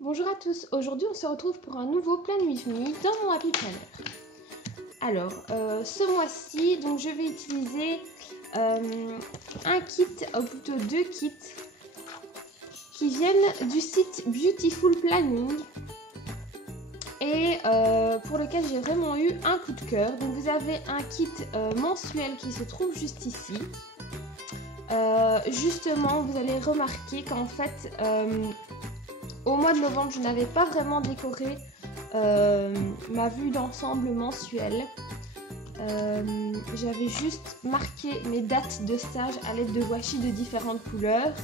Bonjour à tous, aujourd'hui on se retrouve pour un nouveau Plan With Me dans mon Happy Planner. Alors, ce mois-ci, donc je vais utiliser un kit, ou plutôt deux kits, qui viennent du site Beautiful Planning et pour lequel j'ai vraiment eu un coup de cœur. Donc vous avez un kit mensuel qui se trouve juste ici. Justement, vous allez remarquer qu'en fait, au mois de novembre, je n'avais pas vraiment décoré ma vue d'ensemble mensuelle. J'avais juste marqué mes dates de stage à l'aide de washi de différentes couleurs.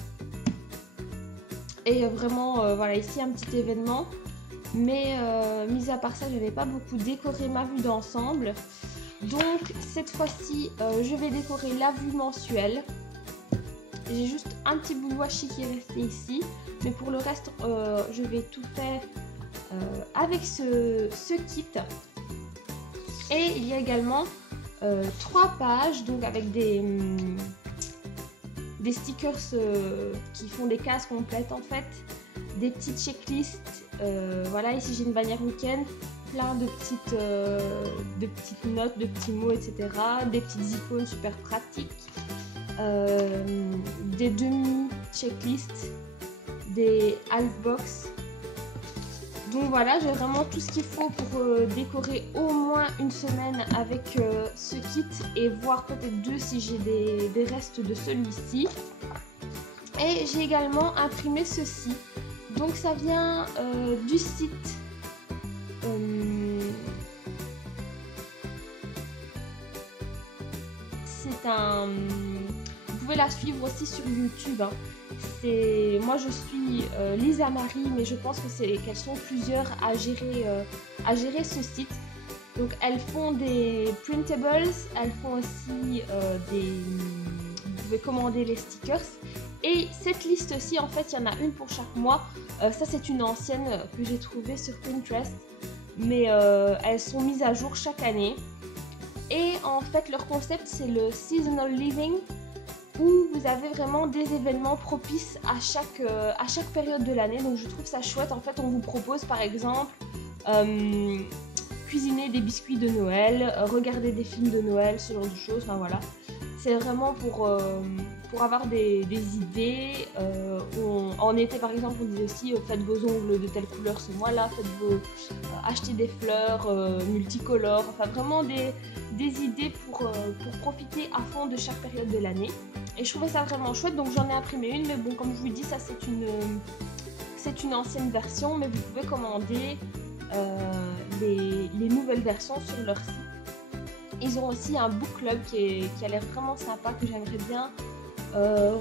Et vraiment, voilà, ici un petit événement. Mais mis à part ça, je n'avais pas beaucoup décoré ma vue d'ensemble. Donc cette fois-ci, je vais décorer la vue mensuelle. J'ai juste un petit bout de washi qui est resté ici. Mais pour le reste, je vais tout faire avec ce kit. Et il y a également 3 pages, donc avec des stickers qui font des cases complètes en fait. Des petites checklists. Voilà, ici j'ai une bannière week-end. Plein de petites notes, de petits mots, etc. Des petites icônes super pratiques. Des demi-checklists. Des half-box. Donc voilà, j'ai vraiment tout ce qu'il faut pour décorer au moins une semaine avec ce kit et voire peut-être 2 si j'ai des restes de celui-ci. Et j'ai également imprimé ceci. Donc ça vient du site c'est un... Vous pouvez la suivre aussi sur YouTube, hein. Moi je suis Lisa Marie, mais je pense qu'elles sont plusieurs à gérer ce site. Donc elles font des printables, elles font aussi vous pouvez commander les stickers. Et cette liste-ci, en fait, il y en a une pour chaque mois. Ça c'est une ancienne que j'ai trouvée sur Pinterest, mais elles sont mises à jour chaque année. Et en fait leur concept c'est le seasonal living, où vous avez vraiment des événements propices à chaque période de l'année. Donc je trouve ça chouette. En fait, on vous propose par exemple cuisiner des biscuits de Noël, regarder des films de Noël, ce genre de choses. Enfin voilà, c'est vraiment pour avoir des idées. En été par exemple, on dit aussi faites vos ongles de telle couleur ce mois-là, achetez des fleurs multicolores. Enfin vraiment des idées pour profiter à fond de chaque période de l'année. Et je trouvais ça vraiment chouette, donc j'en ai imprimé une, mais bon, comme je vous dis, ça c'est une ancienne version, mais vous pouvez commander les nouvelles versions sur leur site. Ils ont aussi un book club qui a l'air vraiment sympa, que j'aimerais bien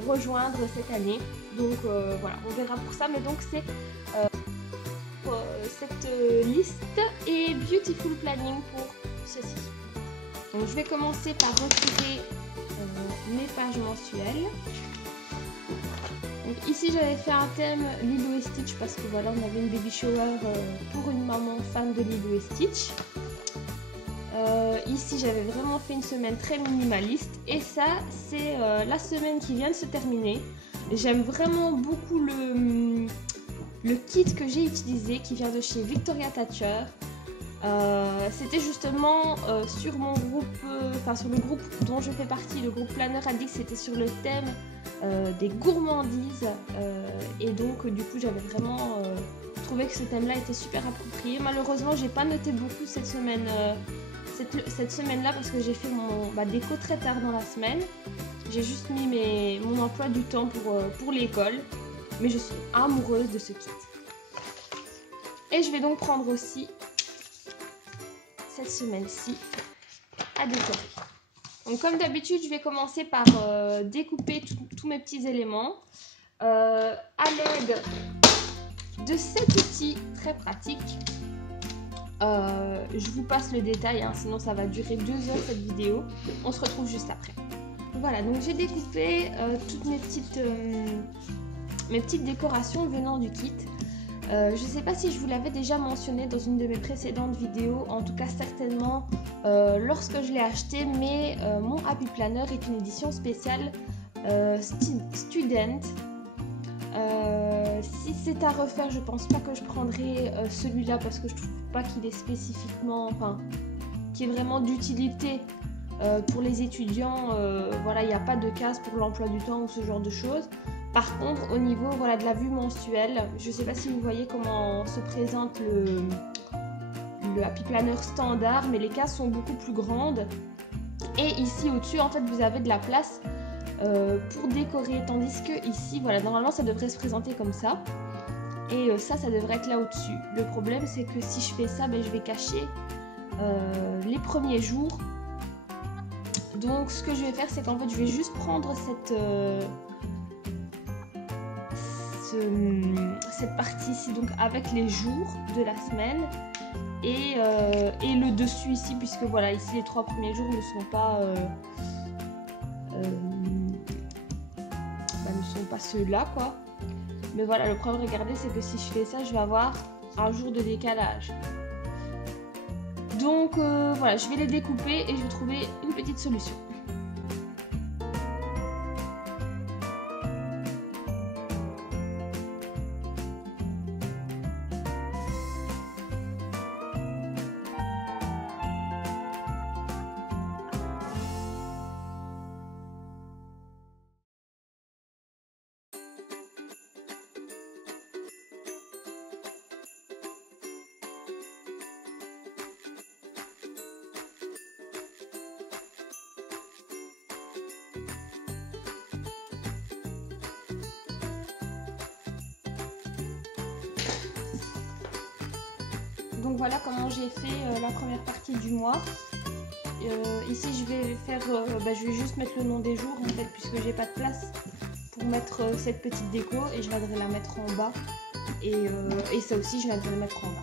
rejoindre cette année. Donc voilà, on verra pour ça, mais donc c'est cette liste et Beautiful Planning pour ceci. Donc je vais commencer par retirer mes pages mensuelles. Donc ici j'avais fait un thème Lilo et Stitch parce que voilà, on avait une baby shower pour une maman fan de Lilo et Stitch. Ici j'avais vraiment fait une semaine très minimaliste et ça c'est la semaine qui vient de se terminer. J'aime vraiment beaucoup le kit que j'ai utilisé qui vient de chez Victoria Thatcher. C'était justement sur mon groupe, sur le groupe dont je fais partie, le groupe Planner Addict. C'était sur le thème des gourmandises et donc du coup j'avais vraiment trouvé que ce thème là était super approprié. Malheureusement j'ai pas noté beaucoup cette semaine là parce que j'ai fait mon déco très tard dans la semaine. J'ai juste mis mon emploi du temps pour l'école, mais je suis amoureuse de ce kit. Et je vais donc prendre aussi cette semaine-ci à décorer. Donc comme d'habitude, je vais commencer par découper tous mes petits éléments à l'aide de cet outil très pratique. Je vous passe le détail, hein, sinon ça va durer 2 heures cette vidéo. On se retrouve juste après. Voilà, donc j'ai découpé toutes mes petites décorations venant du kit. Je ne sais pas si je vous l'avais déjà mentionné dans une de mes précédentes vidéos, en tout cas certainement lorsque je l'ai acheté, mais mon Happy Planner est une édition spéciale Student. Si c'est à refaire, je pense pas que je prendrai celui-là parce que je trouve pas qu'il est spécifiquement, enfin, qu'il est vraiment d'utilité pour les étudiants. Voilà, il n'y a pas de case pour l'emploi du temps ou ce genre de choses. Par contre, au niveau voilà, de la vue mensuelle, je sais pas si vous voyez comment se présente le Happy Planner standard, mais les cases sont beaucoup plus grandes. Et ici au-dessus, en fait, vous avez de la place pour décorer, tandis que ici, voilà, normalement ça devrait se présenter comme ça. Et ça devrait être là au-dessus. Le problème, c'est que si je fais ça, ben, je vais cacher les premiers jours. Donc ce que je vais faire, c'est qu'en fait, je vais juste prendre cette partie ici, donc avec les jours de la semaine. Et le dessus ici, puisque voilà, ici les 3 premiers jours ne sont pas ceux-là, quoi. Mais voilà, le problème, regardez, c'est que si je fais ça, je vais avoir un jour de décalage. Donc voilà, je vais les découper et je vais trouver une petite solution. Donc voilà comment j'ai fait la première partie du mois. Ici je vais faire, je vais juste mettre le nom des jours en fait, puisque j'ai pas de place pour mettre cette petite déco, et je viendrai la mettre en bas, et ça aussi je viendrai le mettre en bas.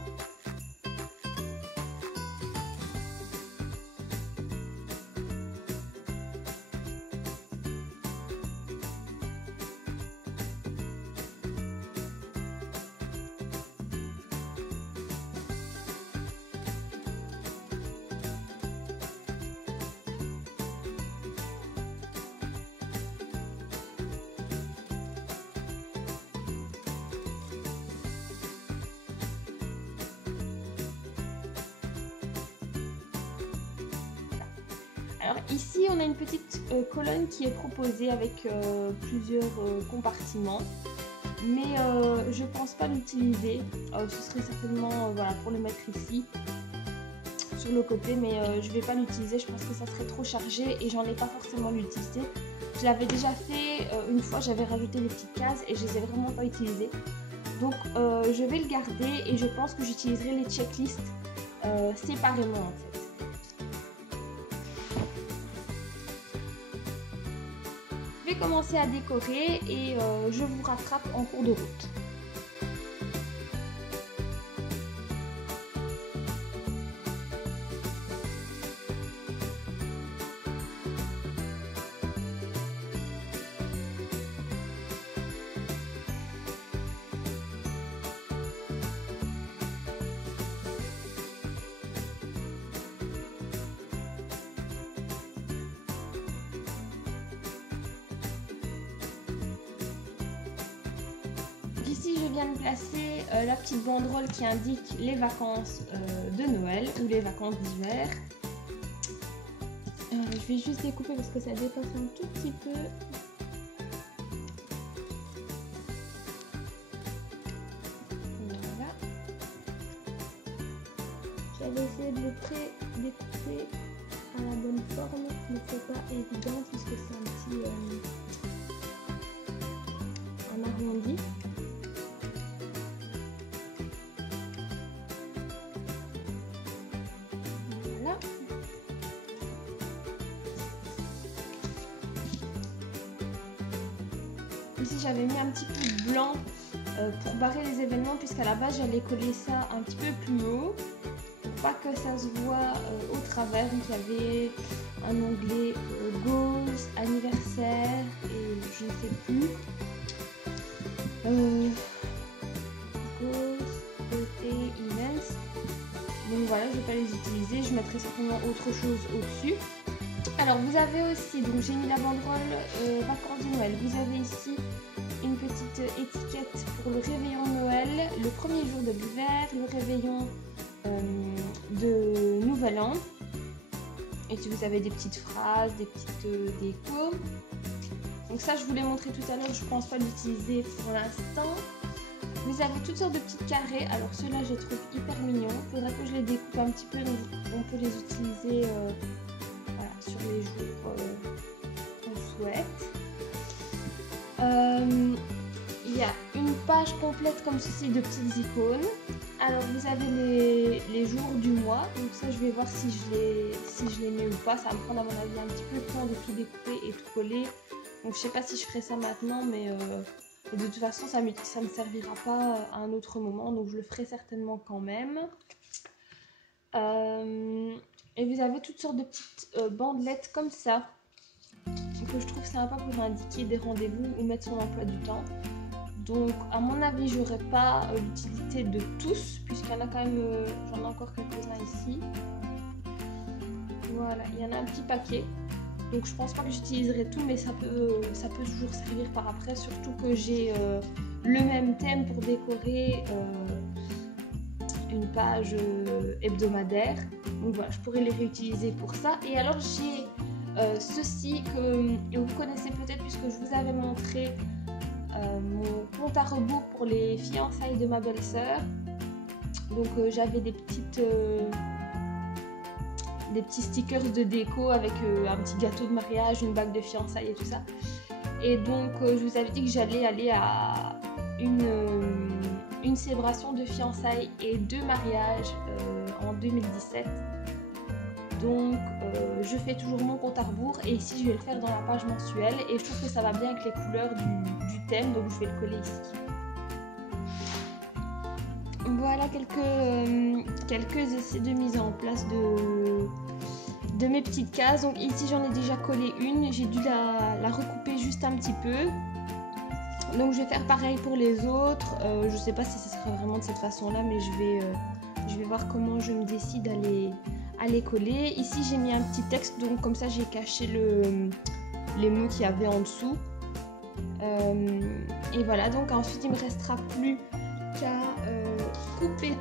Alors ici on a une petite colonne qui est proposée avec plusieurs compartiments, mais je pense pas l'utiliser. Ce serait certainement voilà, pour le mettre ici sur le côté, mais je vais pas l'utiliser. Je pense que ça serait trop chargé et j'en ai pas forcément l'utilité. Je l'avais déjà fait une fois, j'avais rajouté des petites cases et je les ai vraiment pas utilisées. Donc je vais le garder et je pense que j'utiliserai les checklists séparément en fait. Je vais commencer à décorer et je vous rattrape en cours de route. Ici, je viens de placer la petite banderole qui indique les vacances de Noël ou les vacances d'hiver. Je vais juste découper parce que ça dépasse un tout petit peu. Voilà. J'avais essayé de le pré-découper à la bonne forme, mais c'est pas évident puisque c'est un petit un arrondi. Ici j'avais mis un petit peu de blanc pour barrer les événements, puisqu'à la base j'allais coller ça un petit peu plus haut pour pas que ça se voit au travers. Donc il y avait un onglet goals, anniversaire et je ne sais plus, goals, beauté, events. Donc voilà, je vais pas les utiliser, je mettrai certainement autre chose au-dessus. Alors vous avez aussi, donc j'ai mis la banderole vacances de Noël, vous avez ici une petite étiquettes pour le réveillon de Noël, le premier jour de l'hiver, le réveillon de Nouvel An. Et puis vous avez des petites phrases, des petites décos. Donc ça, je vous l'ai montré tout à l'heure, je ne pense pas l'utiliser pour l'instant. Vous avez toutes sortes de petits carrés. Alors ceux-là, je les trouve hyper mignons. Il faudra que je les découpe un petit peu, mais on peut les utiliser voilà, sur les jours qu'on souhaite. Il y a une page complète comme ceci de petites icônes. Alors vous avez les jours du mois, donc ça je vais voir si je les mets ou pas. Ça va me prendre à mon avis un petit peu de temps de tout découper et tout coller. Donc je sais pas si je ferai ça maintenant, mais de toute façon ça ne me servira pas à un autre moment, donc je le ferai certainement quand même. Et vous avez toutes sortes de petites bandelettes comme ça, que je trouve sympa pour indiquer des rendez-vous ou mettre son emploi du temps. Donc à mon avis j'aurai pas l'utilité de tous, puisqu'il y en a quand même, j'en ai encore quelques-uns ici. Voilà, il y en a un petit paquet. Donc je pense pas que j'utiliserai tout, mais ça peut toujours servir par après, surtout que j'ai le même thème pour décorer une page hebdomadaire. Donc voilà, je pourrais les réutiliser pour ça. Et alors j'ai ceci que vous connaissez peut-être, puisque je vous avais montré mon compte à rebours pour les fiançailles de ma belle-sœur. Donc j'avais des petits stickers de déco avec un petit gâteau de mariage, une bague de fiançailles et tout ça. Et donc je vous avais dit que j'allais aller à une célébration de fiançailles et de mariage en 2017. Donc je fais toujours mon compte à rebours, et ici je vais le faire dans la page mensuelle, et je trouve que ça va bien avec les couleurs du thème, donc je vais le coller ici. Voilà quelques essais de mise en place de mes petites cases. Donc ici j'en ai déjà collé une, j'ai dû la recouper juste un petit peu. Donc je vais faire pareil pour les autres. Je sais pas si ce sera vraiment de cette façon là, mais je vais voir comment je me décide à les coller. Ici j'ai mis un petit texte, donc comme ça j'ai caché les mots qu'il y avait en dessous. Et voilà, donc ensuite il me restera plus qu'à couper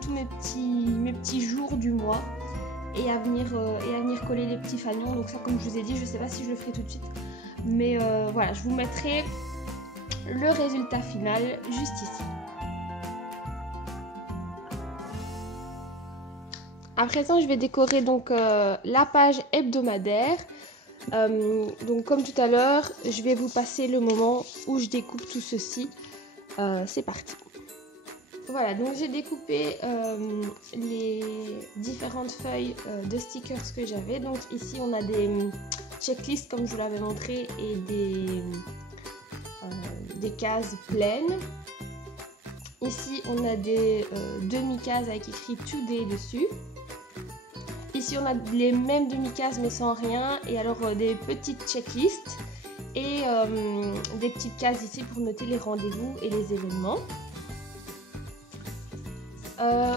tous mes petits jours du mois et à venir coller les petits fanions. Donc ça, comme je vous ai dit, je sais pas si je le ferai tout de suite, mais voilà, je vous mettrai le résultat final juste ici. À présent, je vais décorer donc la page hebdomadaire. Donc comme tout à l'heure, je vais vous passer le moment où je découpe tout ceci. C'est parti. Voilà, donc j'ai découpé les différentes feuilles de stickers que j'avais. Donc ici on a des checklists comme je vous l'avais montré, et des cases pleines. Ici on a des demi-cases avec écrit Today dessus. Ici on a les mêmes demi-cases mais sans rien, et alors des petites checklists et des petites cases ici pour noter les rendez-vous et les événements.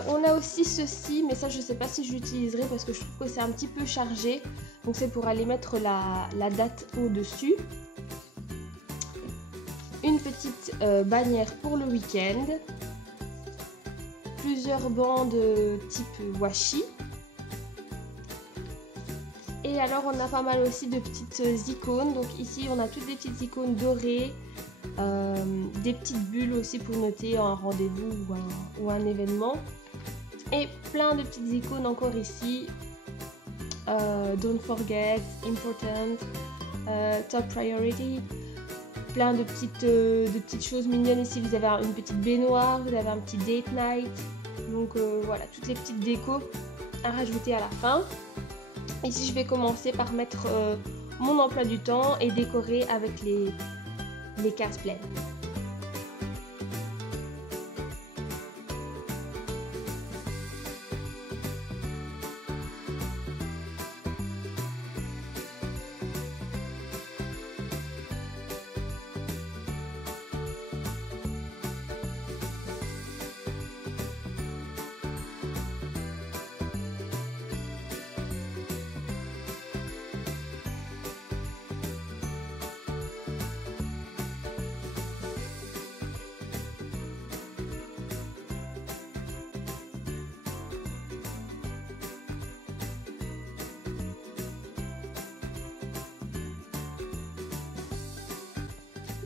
On a aussi ceci, mais ça je sais pas si je l'utiliserai parce que je trouve que c'est un petit peu chargé, donc c'est pour aller mettre la date au dessus. Une petite bannière pour le week-end, plusieurs bandes type washi, et alors on a pas mal aussi de petites icônes. Donc ici on a toutes des petites icônes dorées, des petites bulles aussi pour noter un rendez-vous ou un événement, et plein de petites icônes encore ici. Don't forget, important, top priority, plein de petites choses mignonnes. Ici vous avez une petite baignoire, vous avez un petit date night. Donc voilà, toutes les petites décos à rajouter à la fin. Ici je vais commencer par mettre mon emploi du temps et décorer avec les cases pleines.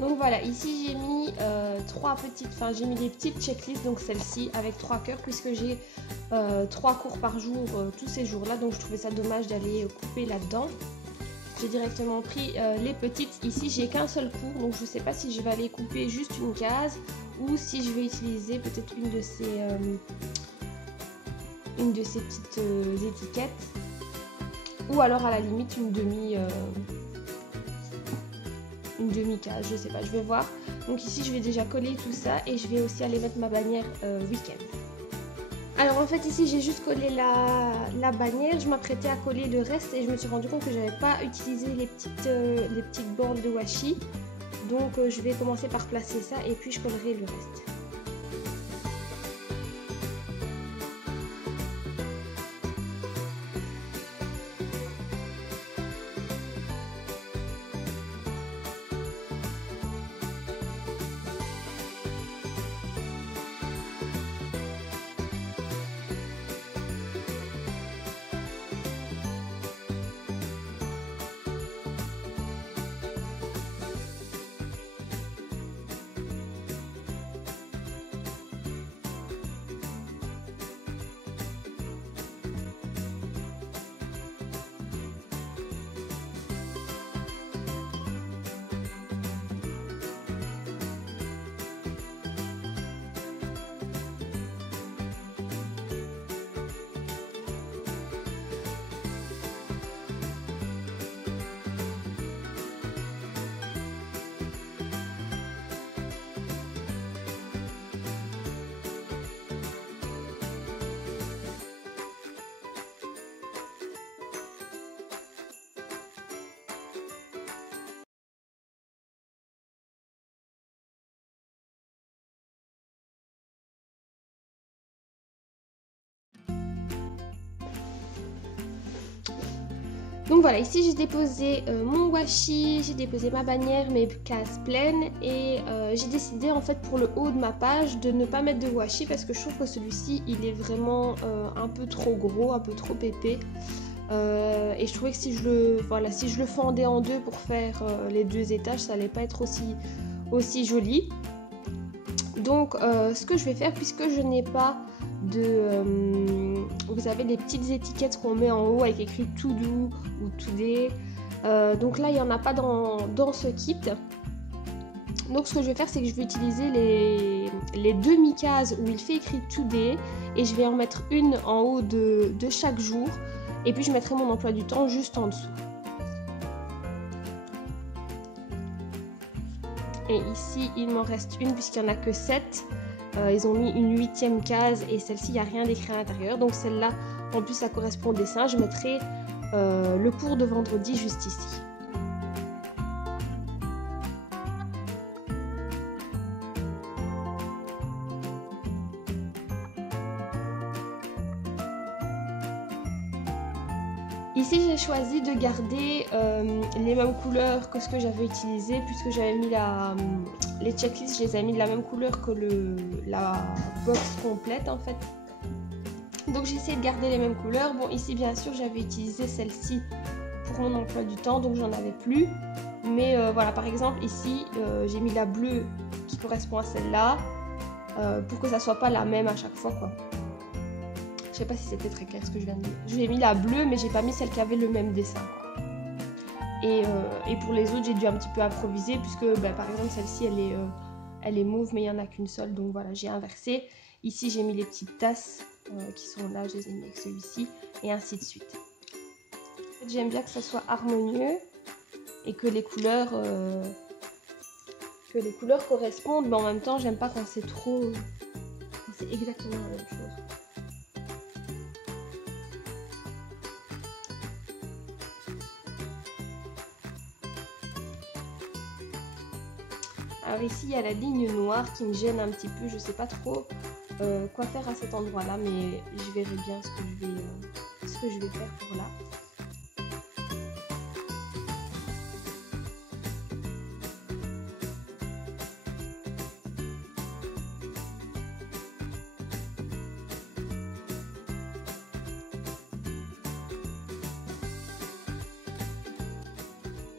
Donc voilà, ici j'ai mis j'ai mis des petites checklists, donc celle-ci avec 3 cœurs puisque j'ai 3 cours par jour tous ces jours-là, donc je trouvais ça dommage d'aller couper là-dedans. J'ai directement pris les petites. Ici j'ai qu'un seul cours, donc je sais pas si je vais aller couper juste une case ou si je vais utiliser peut-être une de ces petites étiquettes, ou alors à la limite une demi-case, je sais pas, je vais voir. Donc ici je vais déjà coller tout ça et je vais aussi aller mettre ma bannière week-end. Alors en fait ici j'ai juste collé la bannière, je m'apprêtais à coller le reste et je me suis rendu compte que j'avais pas utilisé les petites bornes de washi. Donc je vais commencer par placer ça et puis je collerai le reste. Donc voilà, ici j'ai déposé mon washi, j'ai déposé ma bannière, mes cases pleines et j'ai décidé en fait pour le haut de ma page de ne pas mettre de washi parce que je trouve que celui-ci il est vraiment un peu trop gros, un peu trop épais. Et je trouvais que si je le fendais en deux pour faire les 2 étages, ça allait pas être aussi joli. Donc ce que je vais faire, puisque je n'ai pas vous savez les petites étiquettes qu'on met en haut avec écrit to do ou today, donc là il n'y en a pas dans ce kit. Donc ce que je vais faire, c'est que je vais utiliser les demi-cases où il fait écrit today et je vais en mettre une en haut de chaque jour et puis je mettrai mon emploi du temps juste en dessous. Et ici il m'en reste une puisqu'il n'y en a que 7. Ils ont mis une 8e case et celle-ci il n'y a rien d'écrit à l'intérieur, donc celle-là en plus ça correspond au dessin. Je mettrai le cours de vendredi juste ici. Ici j'ai choisi de garder les mêmes couleurs que ce que j'avais utilisé puisque j'avais mis les checklists, je les ai mis de la même couleur que la box complète en fait. Donc j'ai essayé de garder les mêmes couleurs. Bon ici bien sûr j'avais utilisé celle-ci pour mon emploi du temps donc j'en avais plus. Mais voilà, par exemple ici j'ai mis la bleue qui correspond à celle-là pour que ça soit pas la même à chaque fois quoi. Je sais pas si c'était très clair ce que je viens de dire. Je lui ai mis la bleue mais j'ai pas mis celle qui avait le même dessin quoi. Et pour les autres j'ai dû un petit peu improviser puisque par exemple celle-ci elle est mauve mais il n'y en a qu'une seule, donc voilà j'ai inversé. Ici j'ai mis les petites tasses qui sont là, je les ai mis avec celui-ci et ainsi de suite. En fait, j'aime bien que ça soit harmonieux et que les couleurs correspondent, mais en même temps j'aime pas quand c'est trop, quand c'est exactement la même chose. Alors ici il y a la ligne noire qui me gêne un petit peu, je sais pas trop quoi faire à cet endroit là, mais je verrai bien ce que je vais faire pour là.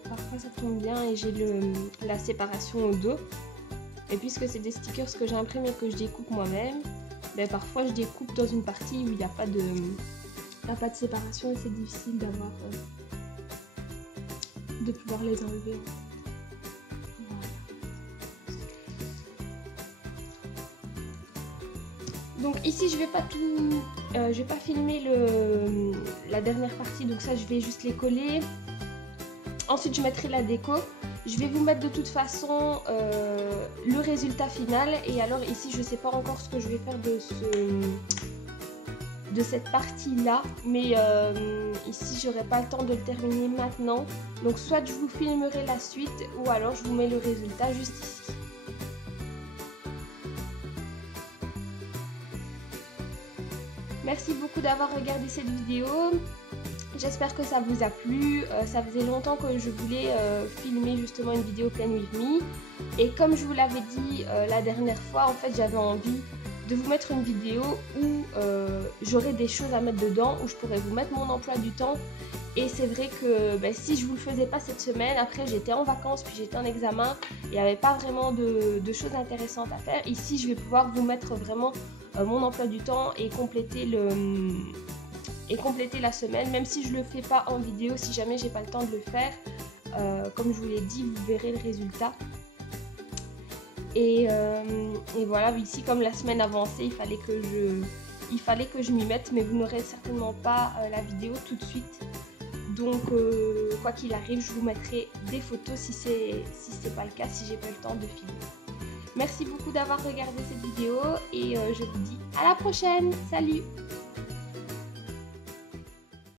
Parfois ça fait tombe bien et j'ai la séparation au dos. Et puisque c'est des stickers que j'ai imprimés et que je découpe moi-même, ben parfois je découpe dans une partie où il n'y a pas de séparation et c'est difficile d'avoir de pouvoir les enlever. Voilà. Donc ici je vais pas filmer la dernière partie, donc ça je vais juste les coller. Ensuite je mettrai la déco. Je vais vous mettre de toute façon le résultat final. Et alors ici je sais pas encore ce que je vais faire de cette partie là, mais ici j'aurai pas le temps de le terminer maintenant. Donc soit je vous filmerai la suite ou alors je vous mets le résultat juste ici. Merci beaucoup d'avoir regardé cette vidéo. J'espère que ça vous a plu. Ça faisait longtemps que je voulais filmer justement une vidéo Plan With Me. Et comme je vous l'avais dit la dernière fois, en fait j'avais envie de vous mettre une vidéo où j'aurais des choses à mettre dedans, où je pourrais vous mettre mon emploi du temps. Et c'est vrai que si je vous le faisais pas cette semaine, après j'étais en vacances puis j'étais en examen, il n'y avait pas vraiment de choses intéressantes à faire. Ici je vais pouvoir vous mettre vraiment mon emploi du temps et compléter la semaine, même si je le fais pas en vidéo. Si jamais j'ai pas le temps de le faire, comme je vous l'ai dit, vous verrez le résultat. Et voilà, ici comme la semaine avançait, il fallait que je m'y mette, mais vous n'aurez certainement pas la vidéo tout de suite. Donc quoi qu'il arrive, je vous mettrai des photos si c'est pas le cas, si j'ai pas le temps de filmer. Merci beaucoup d'avoir regardé cette vidéo et je vous dis à la prochaine. Salut!